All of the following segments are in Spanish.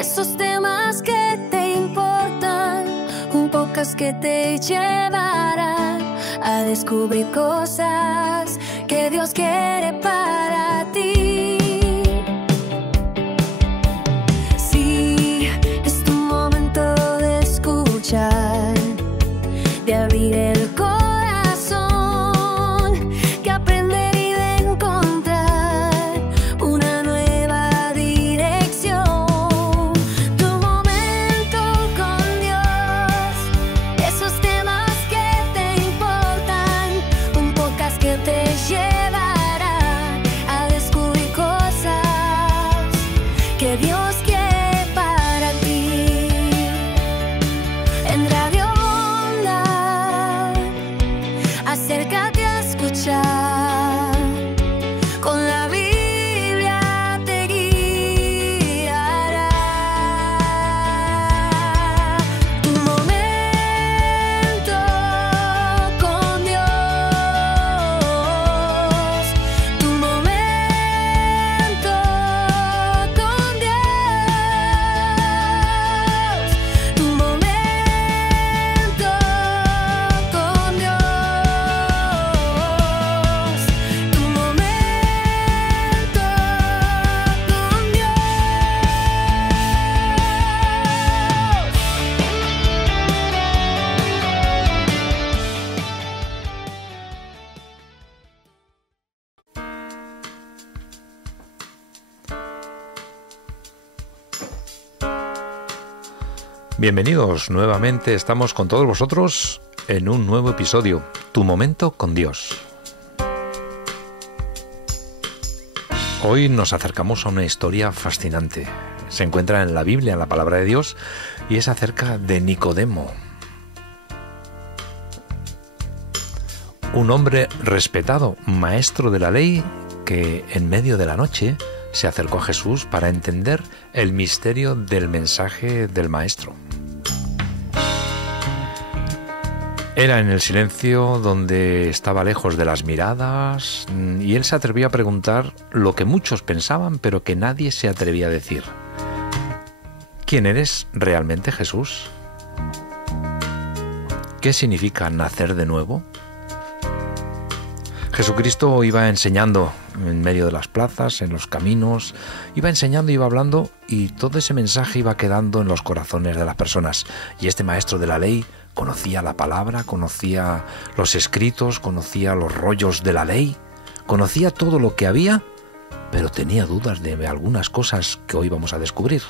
esos temas que te importan, un podcast que te llevará a descubrir cosas que Dios quiere para ti. Sí, es tu momento de escuchar, de abrir el corazón, que aprender y de encontrar una nueva dirección. Tu momento con Dios, esos temas que te importan, un podcast que te llevará a descubrir cosas que Dios quiere para ti. En Radio Onda, acércate a escuchar, con la Biblia te guiará. Tu momento con Dios, tu momento con Dios, tu momento con Dios, tu momento con Dios. Bienvenidos nuevamente, estamos con todos vosotros en un nuevo episodio, Tu Momento con Dios. Hoy nos acercamos a una historia fascinante. Se encuentra en la Biblia, en la Palabra de Dios, y es acerca de Nicodemo. Un hombre respetado, maestro de la ley, que en medio de la noche se acercó a Jesús para entender el misterio del mensaje del maestro. Era en el silencio donde estaba lejos de las miradas y él se atrevió a preguntar lo que muchos pensaban pero que nadie se atrevía a decir. ¿Quién eres realmente, Jesús? ¿Qué significa nacer de nuevo? Jesucristo iba enseñando en medio de las plazas, en los caminos, iba enseñando, iba hablando y todo ese mensaje iba quedando en los corazones de las personas. Y este maestro de la ley conocía la palabra, conocía los escritos, conocía los rollos de la ley, conocía todo lo que había, pero tenía dudas de algunas cosas que hoy vamos a descubrir.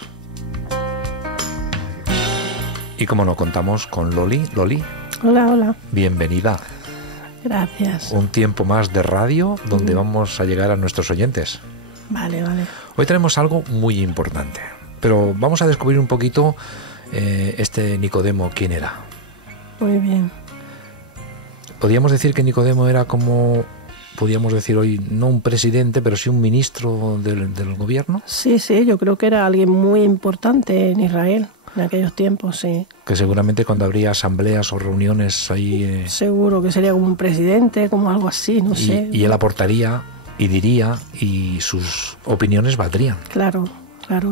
Y como no, contamos con Loli. Loli. Hola, hola. Bienvenida. Gracias. Un tiempo más de radio donde vamos a llegar a nuestros oyentes. Vale, vale. Hoy tenemos algo muy importante, pero vamos a descubrir un poquito este Nicodemo, ¿quién era? Muy bien. Podríamos decir que Nicodemo era como, podríamos decir hoy, no un presidente, pero sí un ministro del gobierno. Sí, yo creo que era alguien muy importante en Israel en aquellos tiempos, sí. Que seguramente cuando habría asambleas o reuniones ahí... Seguro que sería como un presidente, como algo así, no sé. Y él aportaría y diría y sus opiniones valdrían. Claro,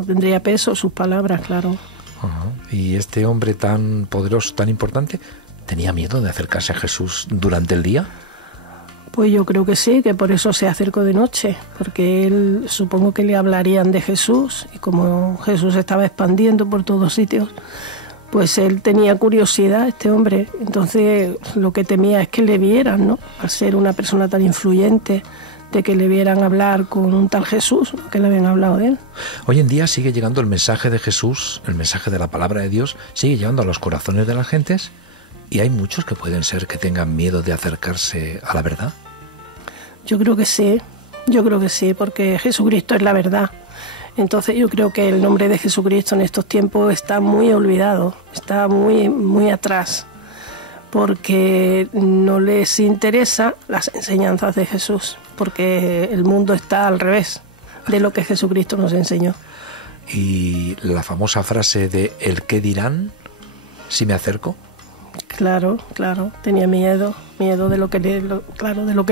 tendría peso sus palabras, claro. Ajá. Y este hombre tan poderoso, tan importante, ¿tenía miedo de acercarse a Jesús durante el día? Pues yo creo que sí, que por eso se acercó de noche, porque él, supongo que le hablarían de Jesús, y como Jesús estaba expandiendo por todos sitios, pues él tenía curiosidad, este hombre. Entonces lo que temía es que le vieran, ¿no? Al ser una persona tan influyente, de que le vieran hablar con un tal Jesús, que le habían hablado de él. Hoy en día sigue llegando el mensaje de Jesús, el mensaje de la palabra de Dios, sigue llegando a los corazones de las gentes, y hay muchos que pueden ser que tengan miedo de acercarse a la verdad. Yo creo que sí, porque Jesucristo es la verdad. Entonces yo creo que el nombre de Jesucristo en estos tiempos está muy olvidado, está muy, muy atrás, porque no les interesa las enseñanzas de Jesús, porque el mundo está al revés de lo que Jesucristo nos enseñó. Y la famosa frase de ¿el qué dirán si me acerco? Claro, tenía miedo de de lo que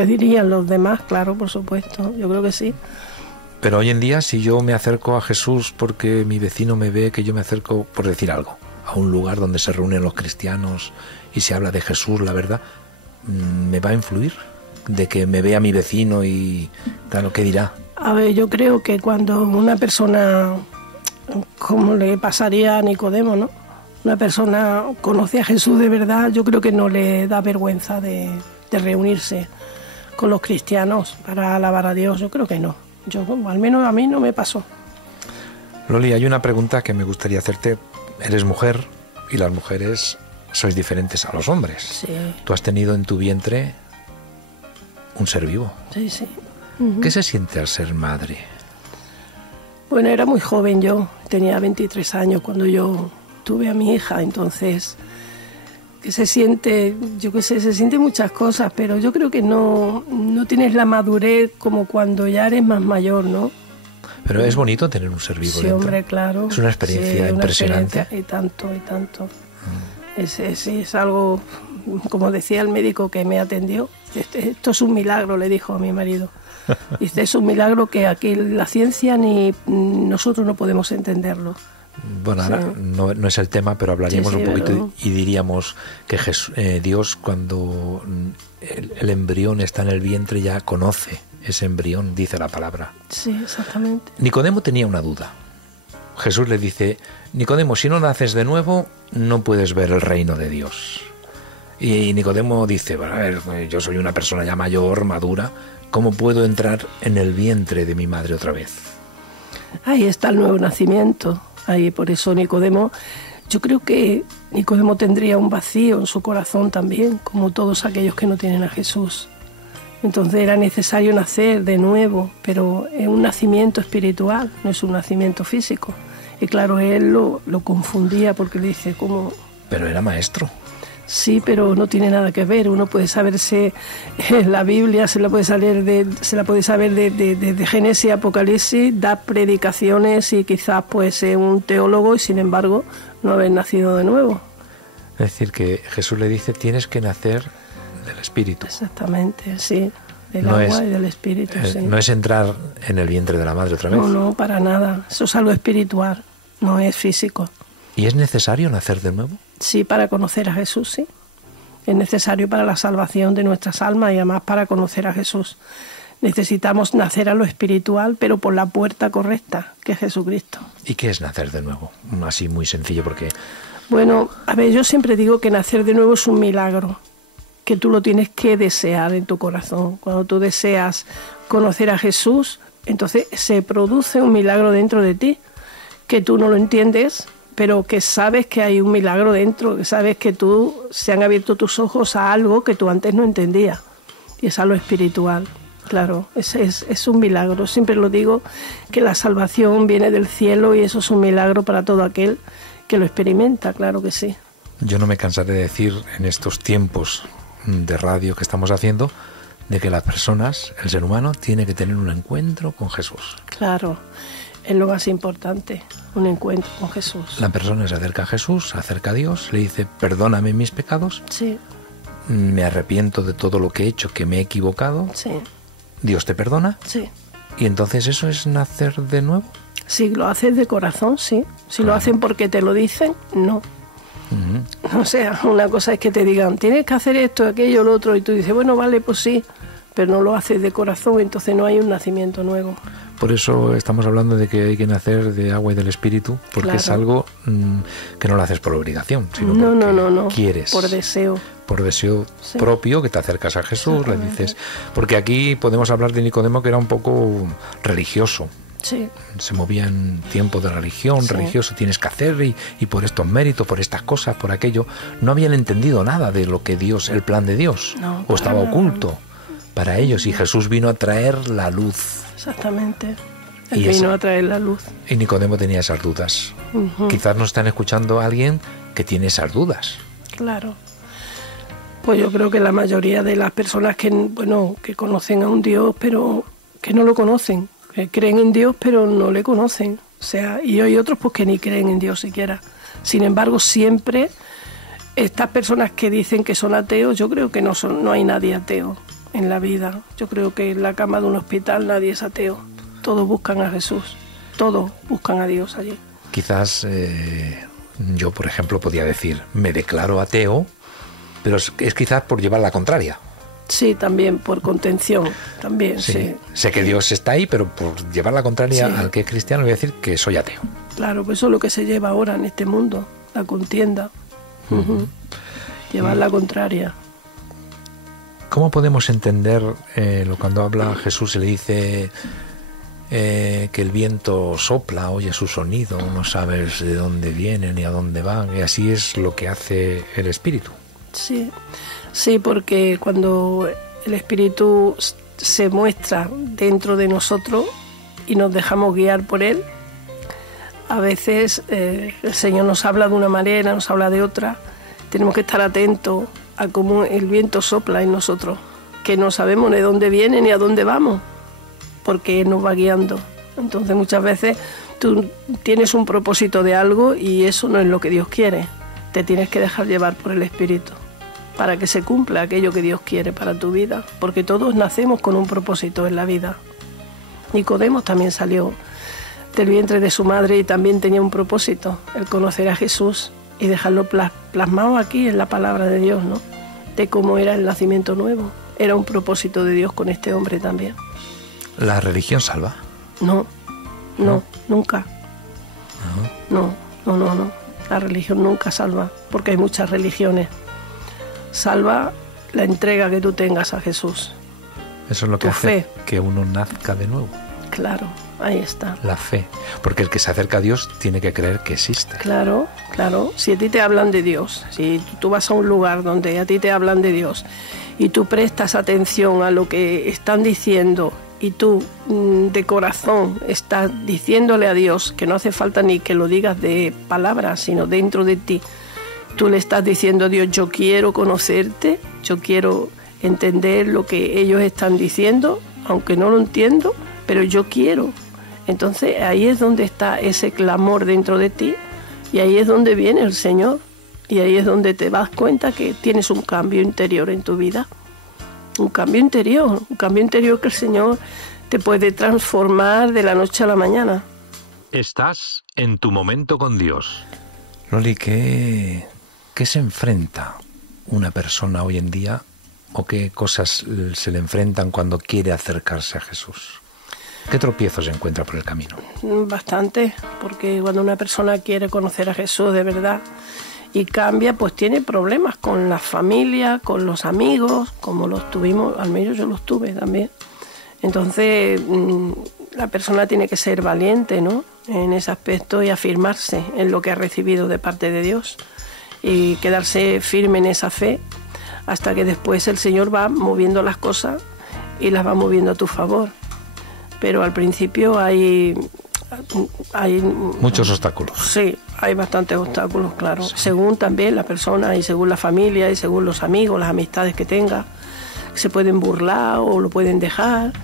dirían los demás, claro, por supuesto, yo creo que sí. Y el aportaría y diría y sus opiniones valdrían. Claro. Y este hombre tan poderoso, tan importante, ¿tenía miedo de acercarse a Jesús durante el día? Yo creo que sí. Pero hoy en día, si yo me acerco a Jesús porque mi vecino me ve que yo me acerco, por decir algo, a un lugar donde se reúnen los cristianos y se habla de Jesús, la verdad, ¿me va a influir? De que me vea mi vecino y claro, ¿qué dirá? A ver, yo creo que cuando una persona, como le pasaría a Nicodemo, ¿no? Una persona conoce a Jesús de verdad, yo creo que no le da vergüenza de reunirse con los cristianos para alabar a Dios. Yo creo que no. Yo, al menos a mí no me pasó. Loli, hay una pregunta que me gustaría hacerte. Eres mujer y las mujeres sois diferentes a los hombres. Sí. Tú has tenido en tu vientre un ser vivo. Sí, sí. ¿Qué se siente al ser madre? Bueno, era muy joven yo, tenía 23 años cuando yo tuve a mi hija, entonces, ¿qué se siente? Yo qué sé, se sienten muchas cosas, pero yo creo que no tienes la madurez como cuando ya eres más mayor, ¿no? Pero es bonito tener un ser vivo Sí, dentro. hombre, claro. Es una experiencia sí, impresionante. Una experiencia, y tanto. Es algo, como decía el médico que me atendió, esto es un milagro, le dijo a mi marido. Dice, es un milagro que aquí la ciencia ni nosotros no podemos entenderlo. Bueno, ahora Sí. no es el tema, pero hablaríamos Sí, un poquito pero... y diríamos que Dios, cuando el embrión está en el vientre, ya conoce ese embrión, dice la palabra. Sí, exactamente. Nicodemo tenía una duda. Jesús le dice, Nicodemo, si no naces de nuevo, no puedes ver el reino de Dios. Y Nicodemo dice, bueno, a ver, yo soy una persona ya mayor, madura, ¿cómo puedo entrar en el vientre de mi madre otra vez? Ahí está el nuevo nacimiento. Ahí, por eso Nicodemo, yo creo que Nicodemo tendría un vacío en su corazón también, como todos aquellos que no tienen a Jesús. Entonces era necesario nacer de nuevo, pero es un nacimiento espiritual, no es un nacimiento físico. Y claro, él lo confundía porque le dice, ¿cómo? Pero era maestro. Sí, pero no tiene nada que ver. Uno puede saberse la Biblia, se la puede saber de Génesis y Apocalipsis, da predicaciones y quizás pues ser un teólogo y sin embargo no haber nacido de nuevo. Es decir, que Jesús le dice, tienes que nacer del Espíritu. Exactamente, sí, del No agua es, y del Espíritu. Sí. No es entrar en el vientre de la madre otra vez. No, para nada. Eso es algo espiritual, no es físico. ¿Y es necesario nacer de nuevo? Sí, para conocer a Jesús, sí. Es necesario para la salvación de nuestras almas y además para conocer a Jesús. Necesitamos nacer a lo espiritual, pero por la puerta correcta, que es Jesucristo. ¿Y qué es nacer de nuevo? Así muy sencillo, porque... Bueno, a ver, yo siempre digo que nacer de nuevo es un milagro, que tú lo tienes que desear en tu corazón. Cuando tú deseas conocer a Jesús, entonces se produce un milagro dentro de ti, que tú no lo entiendes, pero que sabes que hay un milagro dentro, que sabes que se han abierto tus ojos a algo que tú antes no entendías. Y es a lo espiritual, claro, es un milagro. Siempre lo digo, que la salvación viene del cielo y eso es un milagro para todo aquel que lo experimenta, claro que sí. Yo no me cansaré de decir en estos tiempos de radio que estamos haciendo, de que las personas, el ser humano, tiene que tener un encuentro con Jesús. Claro, es lo más importante, un encuentro con Jesús. La persona se acerca a Jesús, se acerca a Dios, le dice, perdóname mis pecados, Sí, me arrepiento de todo lo que he hecho, que me he equivocado, sí, Dios te perdona, sí. y entonces eso es nacer de nuevo. Si lo haces de corazón, sí. Si lo hacen porque te lo dicen, no. O sea, una cosa es que te digan, tienes que hacer esto, aquello, lo otro, y tú dices, bueno, vale, pues sí, pero no lo haces de corazón, entonces no hay un nacimiento nuevo. Por eso estamos hablando de que hay que nacer de agua y del Espíritu, porque Claro. es algo que no lo haces por obligación, sino No, porque quieres. por deseo. Por deseo Sí. propio, que te acercas a Jesús, le dices... Porque aquí podemos hablar de Nicodemo, que era un poco religioso. Sí, Se movía en tiempo de religión, Sí. religioso, tienes que hacer, y por estos méritos, por estas cosas, por aquello. No habían entendido nada de lo que Dios, el plan de Dios, No, o estaba para nada. oculto para ellos, y Jesús vino a traer la luz. exactamente. Y Él esa- vino a traer la luz. Y Nicodemo tenía esas dudas. Ujú. Quizás nos están escuchando a alguien que tiene esas dudas. Claro. Pues yo creo que la mayoría de las personas que, bueno, que conocen a un Dios, pero que no lo conocen, que creen en Dios, pero no le conocen. O sea, y hay otros pues que ni creen en Dios siquiera. Sin embargo, siempre estas personas que dicen que son ateos, yo creo que no hay nadie ateo en la vida. Yo creo que en la cama de un hospital nadie es ateo. todos buscan a Jesús, todos buscan a Dios allí. Quizás yo, por ejemplo, podía decir, me declaro ateo, pero es quizás por llevar la contraria. Sí, también, por contención, también, sí. Sé que Dios está ahí, pero por llevar la contraria al que es cristiano voy a decir que soy ateo. Claro, pues eso es lo que se lleva ahora en este mundo, la contienda. Llevar la contraria. ¿Cómo podemos entender cuando habla Jesús y le dice que el viento sopla, oye su sonido, no sabes de dónde viene ni a dónde va, y así es lo que hace el Espíritu? Sí, porque cuando el Espíritu se muestra dentro de nosotros y nos dejamos guiar por Él, a veces el Señor nos habla de una manera, nos habla de otra. Tenemos que estar atentos a cómo el viento sopla en nosotros, que no sabemos de dónde viene ni a dónde vamos, porque Él nos va guiando. Entonces muchas veces tú tienes un propósito de algo y eso no es lo que Dios quiere. Te tienes que dejar llevar por el Espíritu para que se cumpla aquello que Dios quiere para tu vida, porque todos nacemos con un propósito en la vida. Nicodemo también salió del vientre de su madre y también tenía un propósito, el conocer a Jesús y dejarlo plasmado aquí en la palabra de Dios, ¿no? De cómo era el nacimiento nuevo. Era un propósito de Dios con este hombre también. ¿La religión salva? No, nunca. No. La religión nunca salva, porque hay muchas religiones. Salva la entrega que tú tengas a Jesús. Eso es lo que hace que uno nazca de nuevo. Claro, ahí está. La fe, porque el que se acerca a Dios tiene que creer que existe. Claro. Si a ti te hablan de Dios, si tú vas a un lugar donde a ti te hablan de Dios y tú prestas atención a lo que están diciendo y tú de corazón estás diciéndole a Dios, que no hace falta ni que lo digas de palabras, sino dentro de ti, tú le estás diciendo a Dios, yo quiero conocerte, yo quiero entender lo que ellos están diciendo, aunque no lo entiendo, pero yo quiero. Entonces ahí es donde está ese clamor dentro de ti y ahí es donde viene el Señor y ahí es donde te das cuenta que tienes un cambio interior en tu vida. Un cambio interior que el Señor te puede transformar de la noche a la mañana. Estás en tu momento con Dios. Loli, ¿qué se enfrenta una persona hoy en día o qué cosas se le enfrentan cuando quiere acercarse a Jesús? ¿Qué tropiezos encuentra por el camino? Bastante, porque cuando una persona quiere conocer a Jesús de verdad y cambia, pues tiene problemas con la familia, con los amigos, como los tuvimos, al menos yo los tuve también. Entonces, la persona tiene que ser valiente, ¿no?, en ese aspecto y afirmarse en lo que ha recibido de parte de Dios y quedarse firme en esa fe hasta que después el Señor va moviendo las cosas y las va moviendo a tu favor. Pero al principio hay muchos obstáculos. Sí, hay bastantes obstáculos, claro. Sí. Según también la persona y según la familia y según los amigos, las amistades que tenga. Se pueden burlar o lo pueden dejar,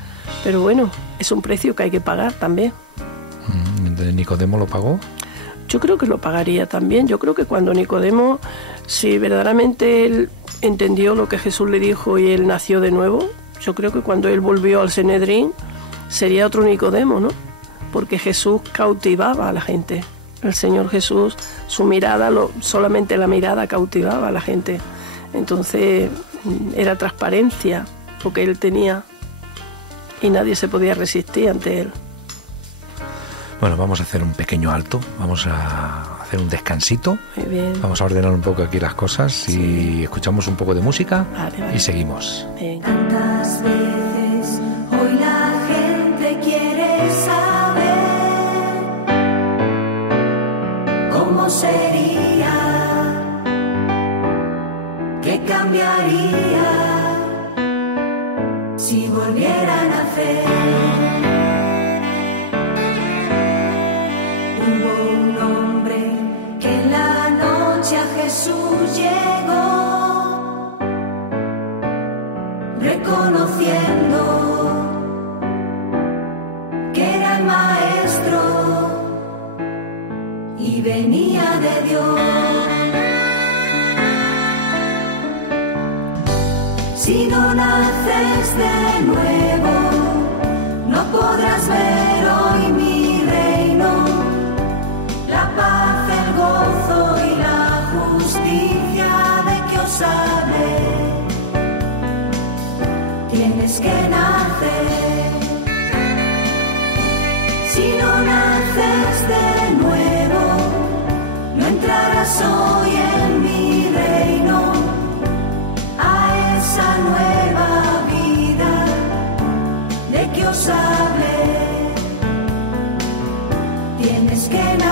pero bueno, es un precio que hay que pagar también. ¿Entonces Nicodemo lo pagó? Yo creo que lo pagaría también. Yo creo que cuando Nicodemo, si verdaderamente él entendió lo que Jesús le dijo y él nació de nuevo, yo creo que cuando él volvió al Sanedrín sería otro Nicodemo, ¿no? Porque Jesús cautivaba a la gente. El Señor Jesús, su mirada, solamente la mirada cautivaba a la gente. Entonces era transparencia lo que él tenía y nadie se podía resistir ante él. Bueno, vamos a hacer un pequeño alto, vamos a hacer un descansito. Muy bien. Vamos a ordenar un poco aquí las cosas y escuchamos un poco de música. Vale. Y seguimos. Venga. Tantas veces hoy la gente quiere saber cómo sería, qué cambiaría si volviera a nacer. Hubo un hombre que en la noche a Jesús llegó, reconociendo que era el maestro y venía de Dios. Si no naces de nuevo, no podrás ver nuevo, no entrarás hoy en mi reino, a esa nueva vida de que os hablé. Tienes que nacer.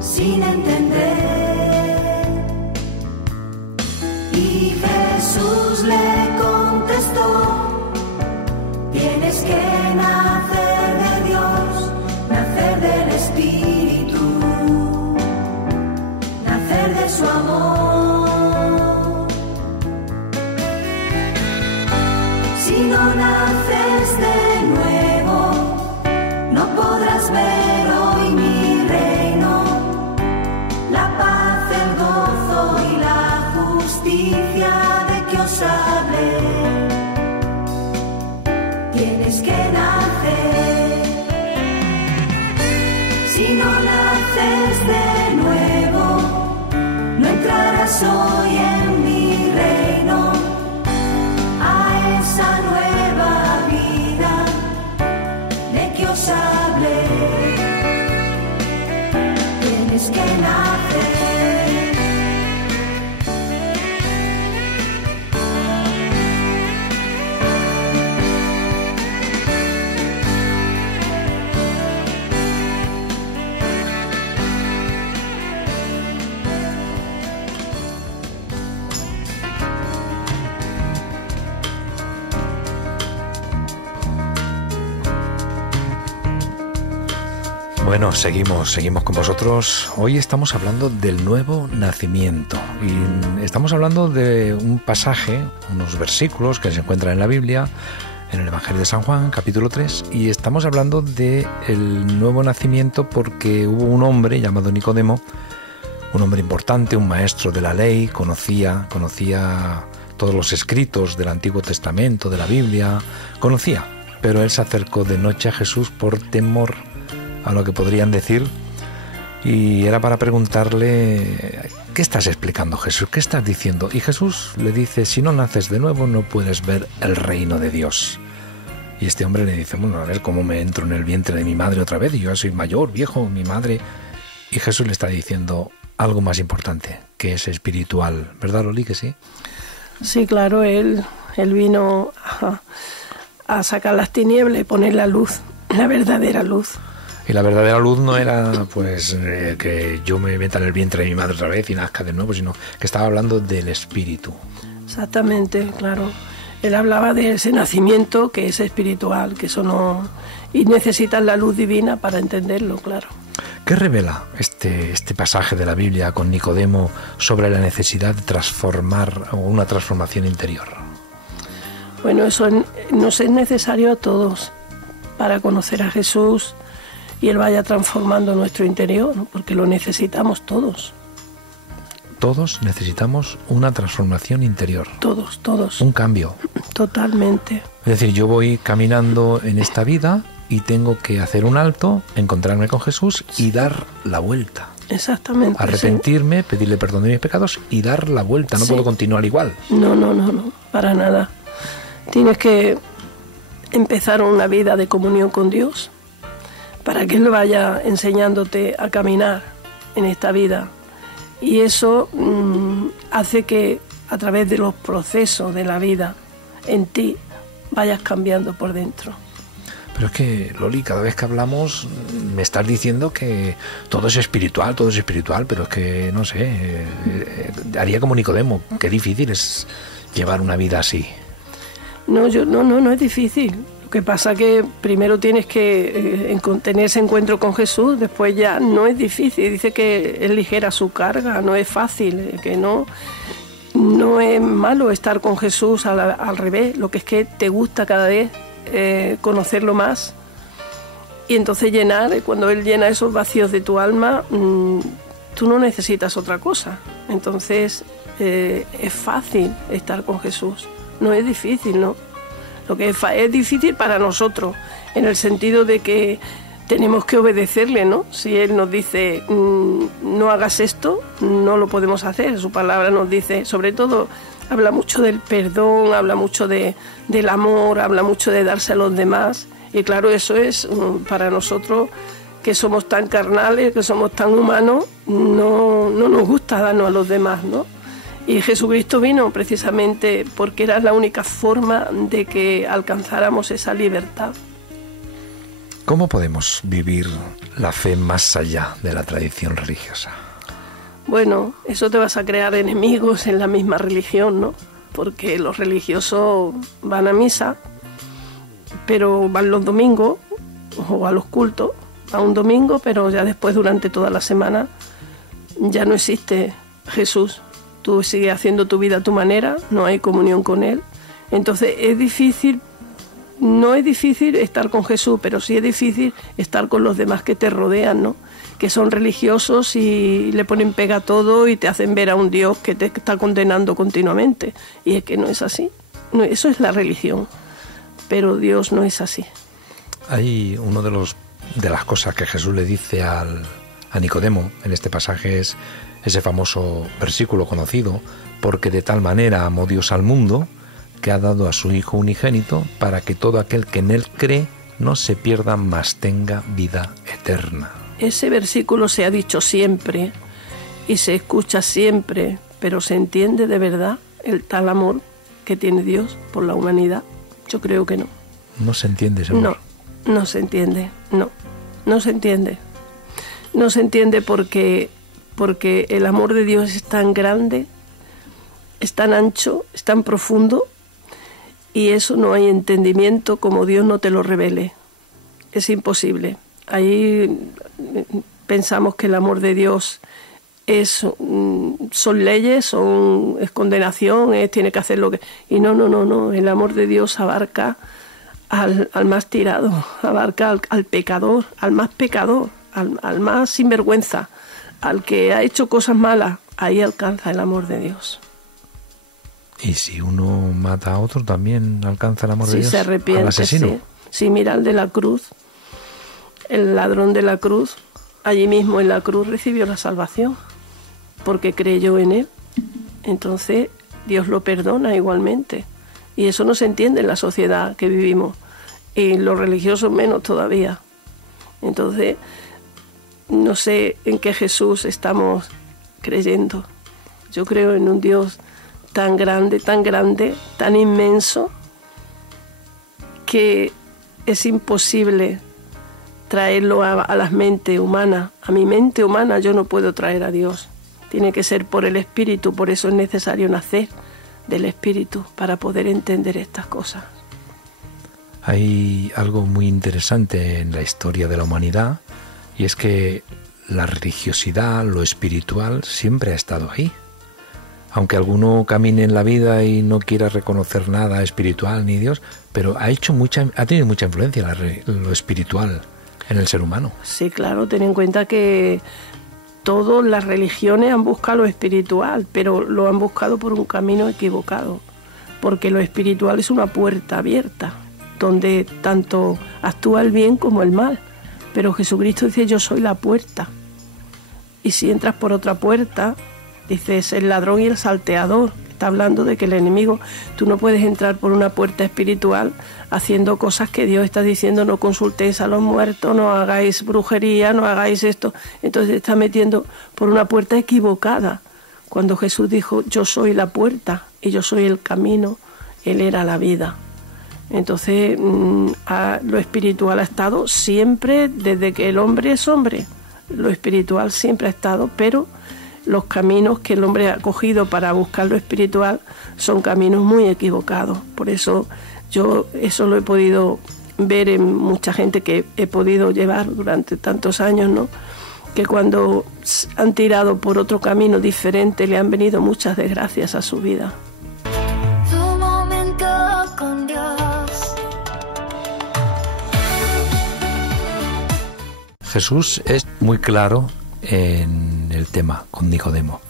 Sin entender, y Jesús le contestó: tienes que nacer de Dios, nacer del Espíritu, nacer de su amor. Si no naces de nuevo, no podrás ver hoy mi reino, la paz, el gozo y la justicia de que os hablé. Tienes que nacer. Si no naces de nuevo, no entrarás hoy en mi reino, a esa nueva vida de que os hablé. Tienes que nacer. Bueno, seguimos con vosotros. Hoy estamos hablando del nuevo nacimiento y estamos hablando de un pasaje, unos versículos que se encuentran en la Biblia, en el Evangelio de San Juan, capítulo 3, y estamos hablando del nuevo nacimiento porque hubo un hombre llamado Nicodemo, un hombre importante, un maestro de la ley, conocía todos los escritos del Antiguo Testamento, de la Biblia, conocía, pero él se acercó de noche a Jesús por temor a lo que podrían decir, y era para preguntarle: ¿qué estás explicando, Jesús? ¿Qué estás diciendo? Y Jesús le dice: si no naces de nuevo no puedes ver el reino de Dios. Y este hombre le dice: bueno, a ver cómo me entro en el vientre de mi madre otra vez, y yo ya soy mayor, viejo, mi madre. Y Jesús le está diciendo algo más importante, que es espiritual, ¿verdad, Loli, que sí? Sí, claro, él vino a sacar las tinieblas y poner la luz, la verdadera luz. Y la verdadera luz no era que yo me meta en el vientre de mi madre otra vez y nazca de nuevo, sino que estaba hablando del espíritu. Exactamente, claro. Él hablaba de ese nacimiento que es espiritual, que eso no... y necesitas la luz divina para entenderlo, claro. ¿Qué revela este pasaje de la Biblia con Nicodemo sobre la necesidad de transformar o una transformación interior? Bueno, eso nos es necesario a todos para conocer a Jesús y Él vaya transformando nuestro interior, ¿no? Porque lo necesitamos todos. Todos necesitamos una transformación interior. Todos. Un cambio. Totalmente. Es decir, yo voy caminando en esta vida y tengo que hacer un alto, encontrarme con Jesús y dar la vuelta. Exactamente. Arrepentirme, sí. Pedirle perdón de mis pecados y dar la vuelta. No puedo continuar igual. No, para nada. Tienes que empezar una vida de comunión con Dios para que Él vaya enseñándote a caminar en esta vida. Y eso hace que a través de los procesos de la vida en ti vayas cambiando por dentro. Pero es que, Loli, cada vez que hablamos me estás diciendo que todo es espiritual, pero es que, no sé, haría como Nicodemo. Qué difícil es llevar una vida así. No es difícil. Lo que pasa que primero tienes que tener ese encuentro con Jesús, después ya no es difícil. Dice que es ligera su carga, no es fácil, que no es malo estar con Jesús, al revés. Lo que es que te gusta cada vez conocerlo más y entonces cuando Él llena esos vacíos de tu alma, tú no necesitas otra cosa. Entonces es fácil estar con Jesús, no es difícil, ¿no? Lo que es difícil para nosotros, en el sentido de que tenemos que obedecerle, ¿no? Si Él nos dice, no hagas esto, no lo podemos hacer. Su palabra nos dice, sobre todo, habla mucho del perdón, habla mucho del amor, habla mucho de darse a los demás. Y claro, eso es para nosotros, que somos tan carnales, que somos tan humanos, no nos gusta darnos a los demás, ¿no? Y Jesucristo vino precisamente porque era la única forma de que alcanzáramos esa libertad. ¿Cómo podemos vivir la fe más allá de la tradición religiosa? Bueno, eso te vas a crear enemigos en la misma religión, ¿no? Porque los religiosos van a misa, pero van los domingos o a los cultos, a un domingo, pero ya después durante toda la semana ya no existe Jesús. Tú sigues haciendo tu vida a tu manera, no hay comunión con Él. Entonces es difícil. No es difícil estar con Jesús, pero sí es difícil estar con los demás que te rodean, ¿no? Que son religiosos y le ponen pega a todo y te hacen ver a un Dios que te está condenando continuamente. Y es que no es así. No, eso es la religión, pero Dios no es así. Hay uno de las cosas que Jesús le dice a Nicodemo en este pasaje es ese famoso versículo conocido, porque de tal manera amó Dios al mundo, que ha dado a su Hijo unigénito, para que todo aquel que en Él cree no se pierda, mas tenga vida eterna. Ese versículo se ha dicho siempre y se escucha siempre, pero ¿se entiende de verdad el tal amor que tiene Dios por la humanidad? Yo creo que no. ¿No se entiende ese amor? No se entiende, no se entiende. No se entiende porque el amor de Dios es tan grande, es tan ancho, es tan profundo, y eso no hay entendimiento como Dios no te lo revele. Es imposible. Ahí pensamos que el amor de Dios son leyes, es condenación, tiene que hacer lo que... Y no. El amor de Dios abarca al más tirado, abarca al pecador, al más pecador, al más sinvergüenza, al que ha hecho cosas malas. Ahí alcanza el amor de Dios. ¿Y si uno mata a otro, también alcanza el amor de Dios? Si se arrepiente, ¿al asesino? sí. Sí, mira el de la cruz, el ladrón de la cruz, allí mismo en la cruz recibió la salvación, porque creyó en Él. Entonces Dios lo perdona igualmente. Y eso no se entiende en la sociedad que vivimos, y los religiosos menos todavía. Entonces, no sé en qué Jesús estamos creyendo. Yo creo en un Dios tan grande, tan inmenso, que es imposible traerlo a las mentes humanas. A mi mente humana yo no puedo traer a Dios. Tiene que ser por el Espíritu, por eso es necesario nacer del Espíritu para poder entender estas cosas. Hay algo muy interesante en la historia de la humanidad, y es que la religiosidad, lo espiritual, siempre ha estado ahí. Aunque alguno camine en la vida y no quiera reconocer nada espiritual ni Dios, pero ha tenido mucha influencia lo espiritual en el ser humano. Sí, claro, ten en cuenta que todas las religiones han buscado lo espiritual, pero lo han buscado por un camino equivocado, porque lo espiritual es una puerta abierta, donde tanto actúa el bien como el mal. Pero Jesucristo dice, yo soy la puerta. Y si entras por otra puerta, dices, el ladrón y el salteador. Está hablando de que el enemigo, tú no puedes entrar por una puerta espiritual haciendo cosas que Dios está diciendo, no consultéis a los muertos, no hagáis brujería, no hagáis esto. Entonces está metiendo por una puerta equivocada. Cuando Jesús dijo, yo soy la puerta y yo soy el camino, Él era la vida. Entonces lo espiritual ha estado siempre, desde que el hombre es hombre. Lo espiritual siempre ha estado, pero los caminos que el hombre ha cogido para buscar lo espiritual son caminos muy equivocados. Por eso yo eso lo he podido ver en mucha gente que he podido llevar durante tantos años, ¿no? Que cuando han tirado por otro camino diferente le han venido muchas desgracias a su vida. Tu momento con Dios. Jesús es muy claro en el tema con Nicodemo.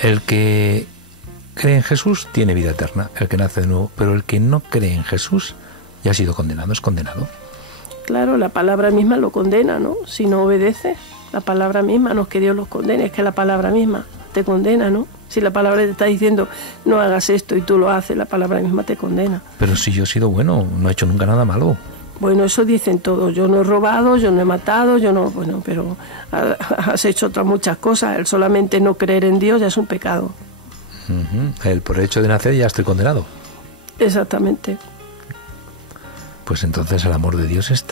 El que cree en Jesús tiene vida eterna, el que nace de nuevo, pero el que no cree en Jesús ya ha sido condenado, es condenado. Claro, la palabra misma lo condena, ¿no? Si no obedece, la palabra misma no es que Dios los condene, es que la palabra misma te condena, ¿no? Si la palabra te está diciendo no hagas esto y tú lo haces, la palabra misma te condena. Pero si yo he sido bueno, no he hecho nunca nada malo. Bueno, eso dicen todos. Yo no he robado, yo no he matado, yo no... Bueno, pero has hecho otras muchas cosas. El solamente no creer en Dios ya es un pecado. Por el hecho de nacer ya estoy condenado. Exactamente. Pues entonces el amor de Dios es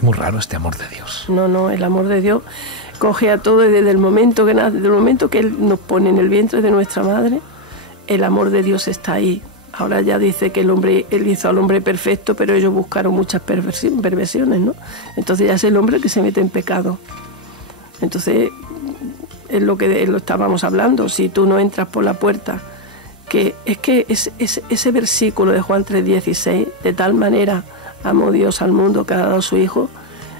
muy raro, este amor de Dios. No, el amor de Dios coge a todo desde el momento que nace, desde el momento que Él nos pone en el vientre de nuestra madre, el amor de Dios está ahí. Ahora ya dice que Él hizo al hombre perfecto, pero ellos buscaron muchas perversiones, ¿no? Entonces ya es el hombre que se mete en pecado. Entonces, es lo que lo estábamos hablando, si tú no entras por la puerta, que ese versículo de Juan 3:16, de tal manera amó Dios al mundo que ha dado a su Hijo,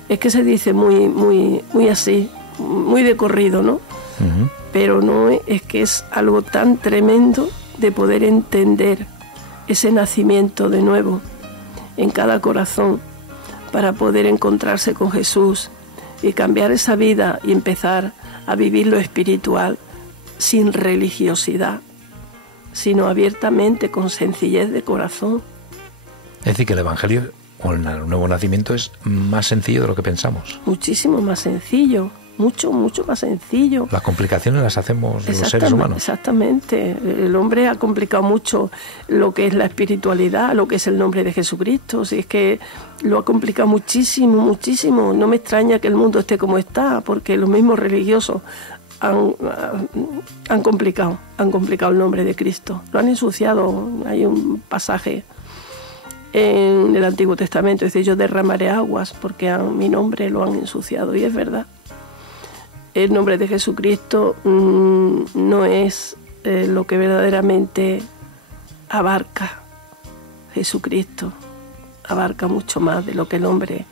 es que se dice muy así, muy de corrido, ¿no? Pero no es que es algo tan tremendo de poder entender ese nacimiento de nuevo en cada corazón para poder encontrarse con Jesús y cambiar esa vida y empezar a vivir lo espiritual sin religiosidad, sino abiertamente, con sencillez de corazón. Es decir, que el Evangelio o el nuevo nacimiento es más sencillo de lo que pensamos. Muchísimo más sencillo, mucho más sencillo. Las complicaciones las hacemos los seres humanos. Exactamente. El hombre ha complicado mucho lo que es la espiritualidad, lo que es el nombre de Jesucristo. Si es que lo ha complicado muchísimo. No me extraña que el mundo esté como está, porque los mismos religiosos han complicado el nombre de Cristo. Lo han ensuciado. Hay un pasaje en el Antiguo Testamento, dice: yo derramaré aguas porque a mi nombre lo han ensuciado. Y es verdad. El nombre de Jesucristo no es lo que verdaderamente abarca. Jesucristo abarca mucho más de lo que el hombre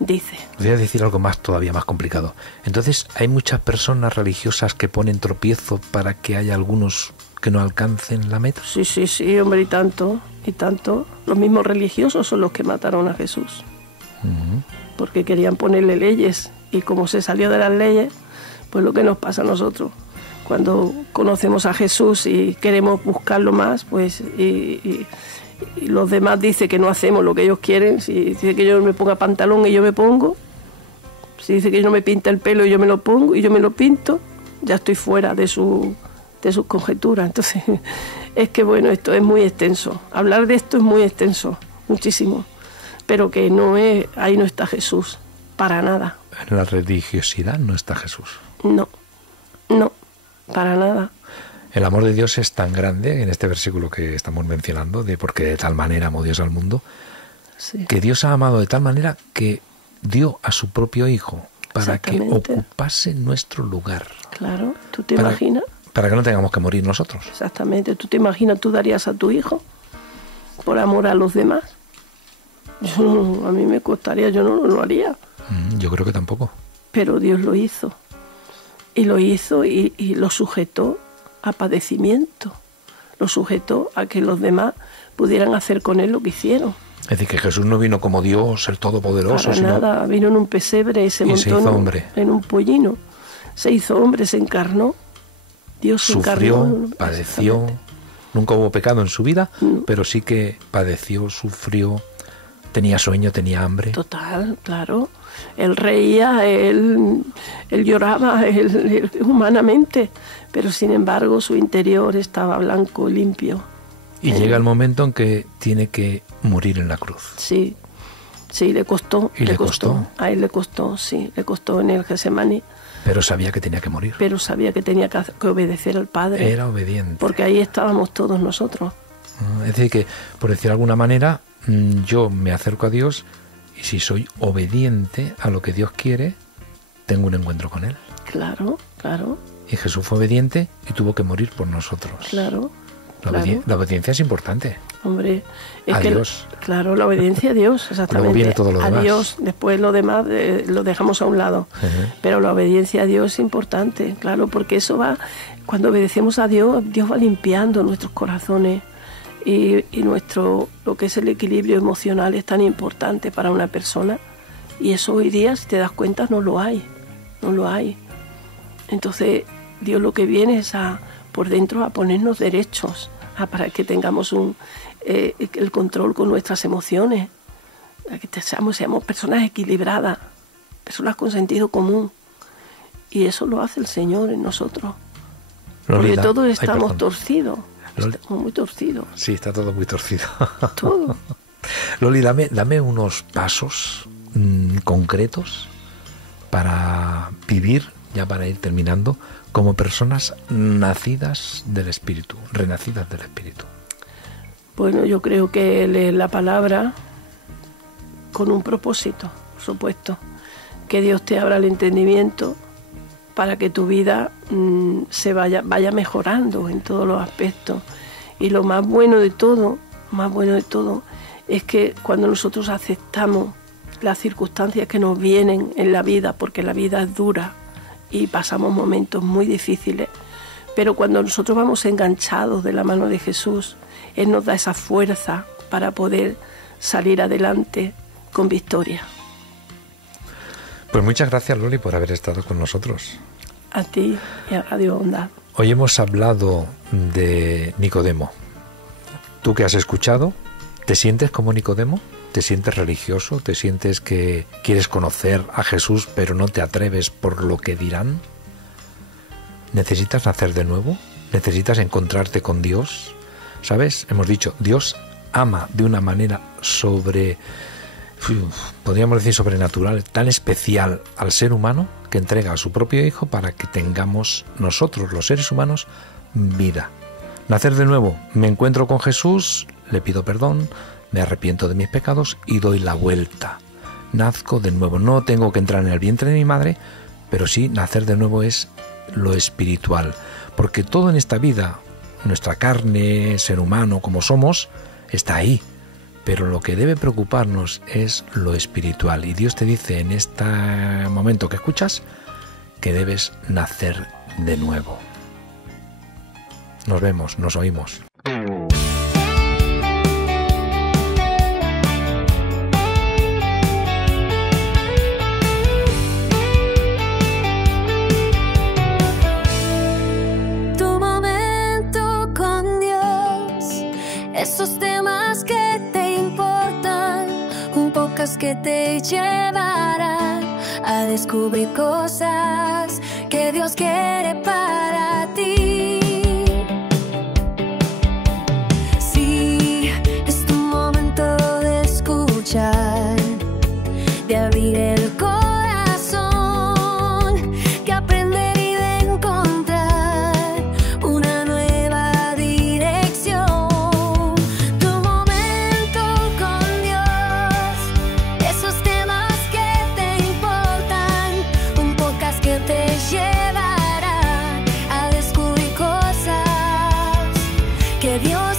dice. Podría decir algo todavía más complicado. Entonces, ¿hay muchas personas religiosas que ponen tropiezo para que haya algunos que no alcancen la meta? Sí, hombre, y tanto. Los mismos religiosos son los que mataron a Jesús. Porque querían ponerle leyes, y como se salió de las leyes, pues lo que nos pasa a nosotros. Cuando conocemos a Jesús y queremos buscarlo más, pues y los demás dicen que no hacemos lo que ellos quieren. Si dice que yo me ponga pantalón y yo me pongo, si dice que yo no me pinta el pelo y yo me lo pongo y yo me lo pinto, ya estoy fuera de sus conjeturas. Entonces, es que bueno, esto es muy extenso. Hablar de esto es muy extenso, muchísimo. Pero que no es, ahí no está Jesús, para nada. En la religiosidad no está Jesús. No, para nada. El amor de Dios es tan grande, en este versículo que estamos mencionando, de porque de tal manera amó Dios al mundo, sí, que Dios ha amado de tal manera que dio a su propio Hijo para que ocupase nuestro lugar. Claro, ¿tú te imaginas? Para que no tengamos que morir nosotros. Exactamente, ¿tú te imaginas, tú darías a tu hijo por amor a los demás? A mí me costaría, yo no lo haría. Yo creo que tampoco. Pero Dios lo hizo. Y lo hizo y lo sujetó a padecimiento. Lo sujetó a que los demás pudieran hacer con él lo que hicieron. Es decir, que Jesús no vino como Dios, el Todopoderoso. Para nada, vino en un pesebre y se montó en un pollino. Se hizo hombre, se encarnó. Dios se encarnó. Sufrió, padeció. Nunca hubo pecado en su vida, pero sí que padeció, sufrió, tenía sueño, tenía hambre. Total, claro. Él reía, él lloraba, él humanamente, pero sin embargo su interior estaba blanco, limpio. Y llega el momento en que tiene que morir en la cruz. Sí, le costó. ¿Y le costó? A él le costó, sí, le costó en el Getsemaní. Pero sabía que tenía que morir. Pero sabía que tenía que obedecer al Padre. Era obediente. Porque ahí estábamos todos nosotros. Es decir, que, por decir de alguna manera, yo me acerco a Dios y si soy obediente a lo que Dios quiere, tengo un encuentro con Él. Claro. Y Jesús fue obediente y tuvo que morir por nosotros. Claro. La obediencia es importante. Hombre, es a que Dios. Claro, la obediencia a Dios, exactamente. Luego viene todo lo demás. A Dios, después lo demás lo dejamos a un lado. Pero la obediencia a Dios es importante, claro, porque eso va, cuando obedecemos a Dios, Dios va limpiando nuestros corazones y lo que es el equilibrio emocional es tan importante para una persona. Y eso hoy día, si te das cuenta, no lo hay. Entonces, Dios lo que viene es por dentro a ponernos derechos, para que tengamos el control con nuestras emociones, que seamos personas equilibradas, personas con sentido común. Y eso lo hace el Señor en nosotros. Porque todos estamos torcidos, estamos muy torcidos. Sí, está todo muy torcido. Todo. Loli, dame unos pasos concretos para vivir, ya para ir terminando, como personas nacidas del Espíritu, renacidas del Espíritu. Bueno, yo creo que leer la palabra con un propósito, por supuesto. Que Dios te abra el entendimiento para que tu vida se vaya mejorando en todos los aspectos. Y lo más bueno de todo es que cuando nosotros aceptamos las circunstancias que nos vienen en la vida, porque la vida es dura y pasamos momentos muy difíciles, pero cuando nosotros vamos enganchados de la mano de Jesús, Él nos da esa fuerza para poder salir adelante con victoria. Pues muchas gracias, Loli, por haber estado con nosotros. A ti y a Radio Onda. Hoy hemos hablado de Nicodemo. ¿Tú que has escuchado? ¿Te sientes como Nicodemo? ¿Te sientes religioso? ¿Te sientes que quieres conocer a Jesús pero no te atreves por lo que dirán? ¿Necesitas nacer de nuevo? ¿Necesitas encontrarte con Dios? ¿Sabes? Hemos dicho, Dios ama de una manera podríamos decir sobrenatural, tan especial al ser humano que entrega a su propio Hijo para que tengamos nosotros, los seres humanos, vida. Nacer de nuevo, me encuentro con Jesús, le pido perdón, me arrepiento de mis pecados y doy la vuelta. Nazco de nuevo. No tengo que entrar en el vientre de mi madre, pero sí nacer de nuevo es lo espiritual. Porque todo en esta vida, nuestra carne, ser humano como somos, está ahí. Pero lo que debe preocuparnos es lo espiritual. Y Dios te dice en este momento que escuchas que debes nacer de nuevo. Nos vemos, nos oímos. Esos temas que te importan, un podcast que te llevará a descubrir cosas que Dios quiere para ti. Sí, es tu momento de escuchar, de abrir el corazón, que aprender y de encontrar una nueva dirección. Llevará a descubrir cosas que Dios